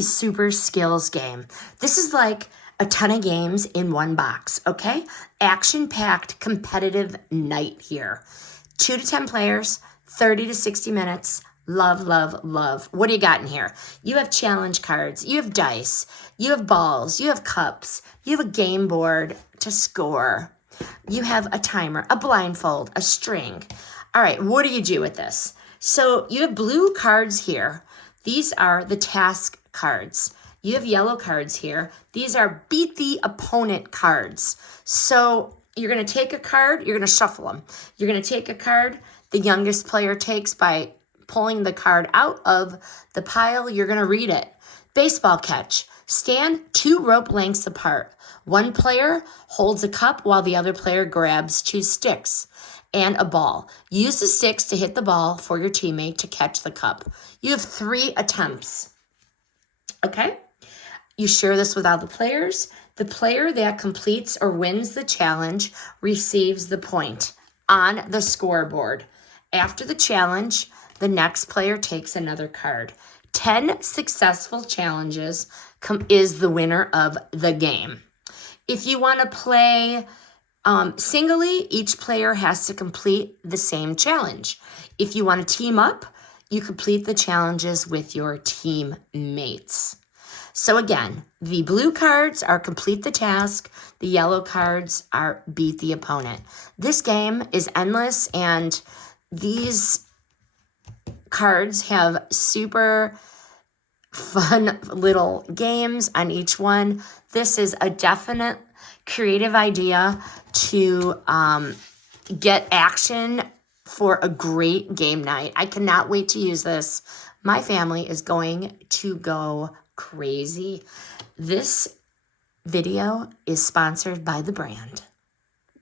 really super skills game. This is like a ton of games in one box, okay? Action-packed competitive night here. 2 to 10 players, 30 to 60 minutes. Love, love, love. What do you got in here? You have challenge cards, you have dice, you have balls, you have cups, you have a game board to score. You have a timer, a blindfold, a string. All right, what do you do with this? So you have blue cards here. These are the task cards. You have yellow cards here. These are beat the opponent cards. So you're going to take a card, you're going to shuffle them. You're going to take a card the youngest player takes by pulling the card out of the pile. You're going to read it. Baseball catch. Stand 2 rope lengths apart. One player holds a cup while the other player grabs 2 sticks and a ball. Use the sticks to hit the ball for your teammate to catch the cup. You have 3 attempts. Okay? You share this with all the players. The player that completes or wins the challenge receives the point on the scoreboard. After the challenge, the next player takes another card. 10 successful challenges is the winner of the game. If you want to play singly, each player has to complete the same challenge. If you want to team up, you complete the challenges with your teammates. So again, the blue cards are complete the task. The yellow cards are beat the opponent. This game is endless, and these cards have super fun little games on each one. This is a definite creative idea to get action for a great game night. I cannot wait to use this. My family is going to go crazy. This video is sponsored by the brand.